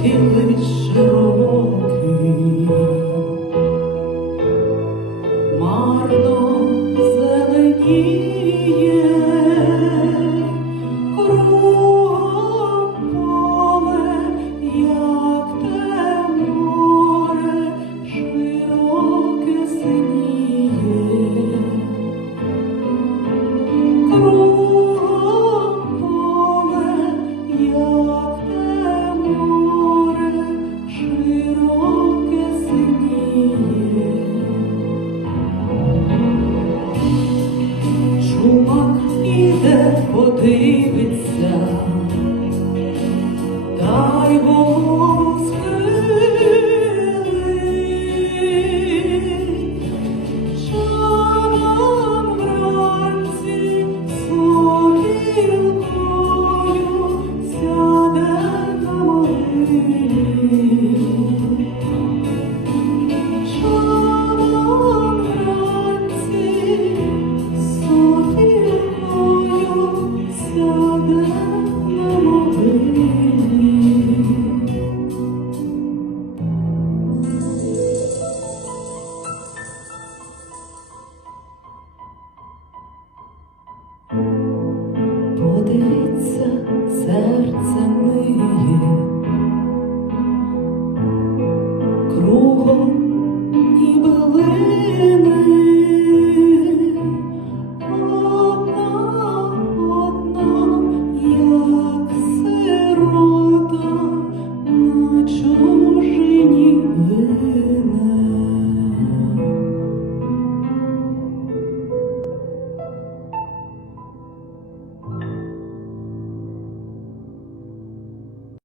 високий лиш широкий, марно Чумак іде, подивиться, дай Бог схилить. Шаном вранці сокілкою сяде на могилі. сердиться, серце ниє кругом.